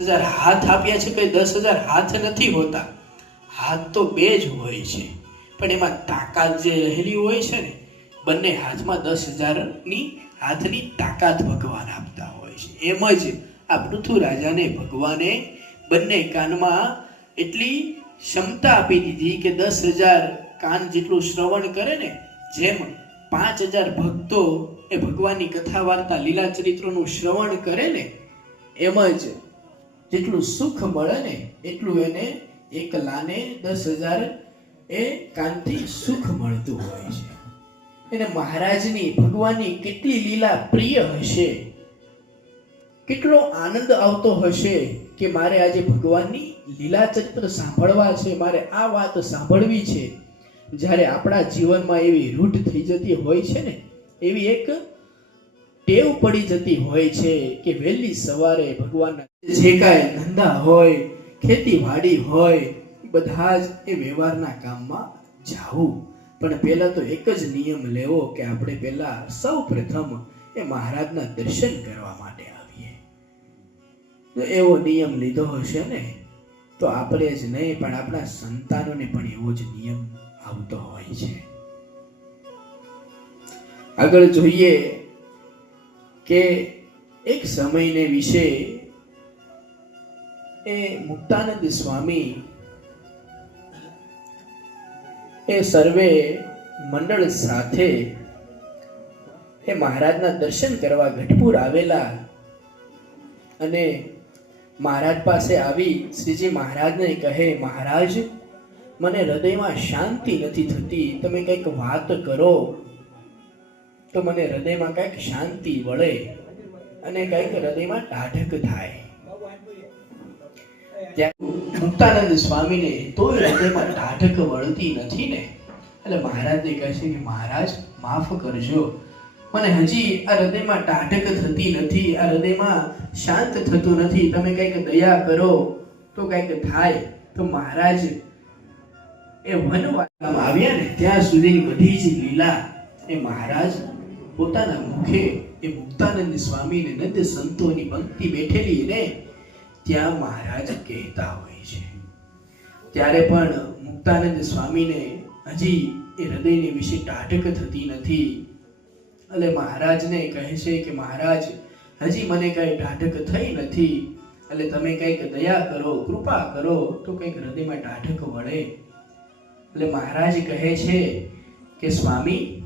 હજાર હાથ આપ્યા છે ભાઈ દસ હજાર હાથ નથી હોતા. હાથ તો બે જ હોય છે. પણ એમાં તાકાત જે રહેલી હોય છે ને, બંને હાથમાં દસ હજારની હાથની તાકાત ભગવાન આપતા હોય છે. એમ જ આ પૃથ્વીરાજાને ભગવાને બંને કાનમાં એટલી ક્ષમતા આપી દીધી કે દસ હજાર કાન જેટલું શ્રવણ કરે ને, જેમ પાંચ હજાર ભક્તો એ ભગવાનની કથા વાર્તા, લીલા ચરિત્રોનું શ્રવણ કરે ને, એમ જ જેટલું સુખ મળે ને એટલું એને એક લાને દસ હજાર એ કાનથી સુખ મળતું હોય છે. એને મહારાજની, ભગવાનની કેટલી લીલા પ્રિય હશે. કેટલો આનંદ આવતો હશે કે મારે આજે ભગવાનની લીલા ચરિત્ર સાંભળવા છે, મારે આ વાત સાંભળવી છે. જ્યારે આપણા જીવનમાં એવી રૂઢ થઈ જતી હોય છે ને, એવી એક ટેવ પડી જતી હોય છે કે વહેલી સવારે ભગવાનના જે કાંઈ ધંધા હોય, ખેતીવાડી હોય બધા જ એ વ્યવહારના કામમાં જાવું. પણ પહેલાં તો એક જ નિયમ લેવો કે આપણે પહેલાં સૌ પ્રથમ એ મહારાજના દર્શન કરવા માટે આવીએ. એવો નિયમ લીધો હશે ને, તો આપણે જ નહીં, પણ આપણા સંતાનોને પણ એવો જ નિયમ આવતો હોય છે. આગળ જોઈએ કે એક સમયને વિશે એ મુક્તાનંદ સ્વામી એ સર્વે મંડળ સાથે એ મહારાજના દર્શન કરવા ગઢપુર આવેલા અને મહારાજ પાસે આવી શ્રીજી મહારાજને કહે, મહારાજ, મને હૃદયમાં શાંતિ નથી થતી. તમે કંઈક વાત કરો. તો મને હૃદયમાં કંઈક શાંતિ વળે અને કંઈક હૃદયમાં ટાઢક થાય. મુક્તાનંદ સ્વામીને તો હૃદયમાં ટાઢક વળતી નથી ને. એટલે મહારાજને કહે છે કે મહારાજ, માફ કરજો. મને હજી આ હૃદયમાં ટાઢક થતી નથી, આ હૃદયમાં શાંત થતું નથી. તમે કંઈક દયા કરો તો કંઈક થાય. તો મહારાજ એ વનવાસમાં આવ્યા ને, ત્યાં સુધીની બધી જ લીલા એ મહારાજ પોતાના મુખે એ મુક્તાનંદ સ્વામીને નંદ સંતોની પંક્તિ બેઠેલી ને ત્યાં મહારાજ કહેતા હોય છે. ત્યારે પણ મુક્તાનંદ સ્વામીને હજી એ હૃદયને વિશે ટાટક થતી નથી. એટલે મહારાજને કહે છે કે, મહારાજ, હજી મને કઈ ટાઢક થઈ નથી. એટલે તમે કંઈક દયા કરો, કૃપા કરો, તો કંઈક હૃદયમાં ટાઢક વળે. એટલે મહારાજ કહે છે કે, સ્વામી